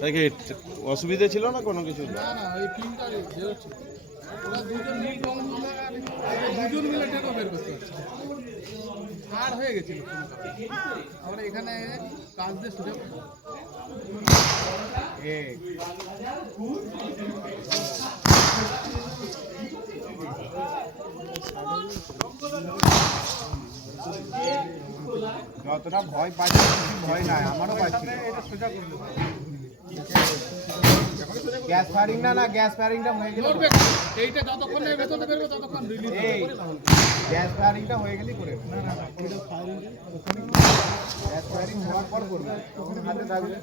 তাই কি অসুবিধা ছিল না কোনো কিছু? না না, ওই পিনটা বেরোচ্ছে। ওরা দুজন মিল দুজন মিলে টেকো বের করতে পারছে। আর হয়ে গেছিল আমরা এখানে কাজ দিয়ে ছুটে যতটা ভয় পাচ্ছি ভয় নাই, আমারও পাচ্ছি। গ্যাস ফায়ারিং না গ্যাস ফায়ারিংটা হয়ে গেলে এইটা যতক্ষণ না ভেতরে বেরোবে ততক্ষণ রিলিজ এই গ্যাস ফায়ারিংটা হয়ে গেলেই করে গ্যাস ফায়ারিং হওয়ার পর করবে, ওখানে হাতে থাকবে।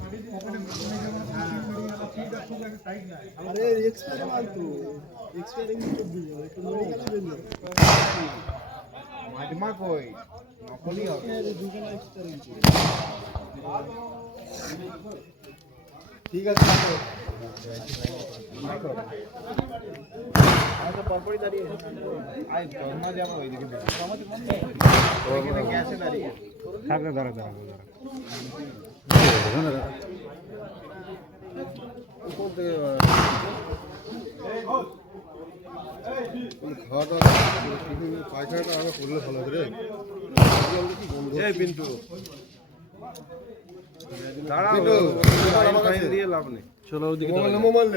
আরে এক্সপেরিমেন্ট তো এক্সপেরিমেন্ট তো দিও একটু নড়ে গেল মাঝমা কই নকলি হবে দুজন এক্সপেরিমেন্ট ঠিক আছে আচ্ছা পরপরই দাঁড়িয়ে আই ধর্মা যাবো ওইদিকে গ্যাসে দাঁড়িয়ে থাকলে ধরো ধরো উপর থেকে খাওয়া দাওয়া পায়খানাটা আগে করলে ভালো করে পিন্টু দিয়ে লাভ নেই, চলো ওদিকে মোবাইল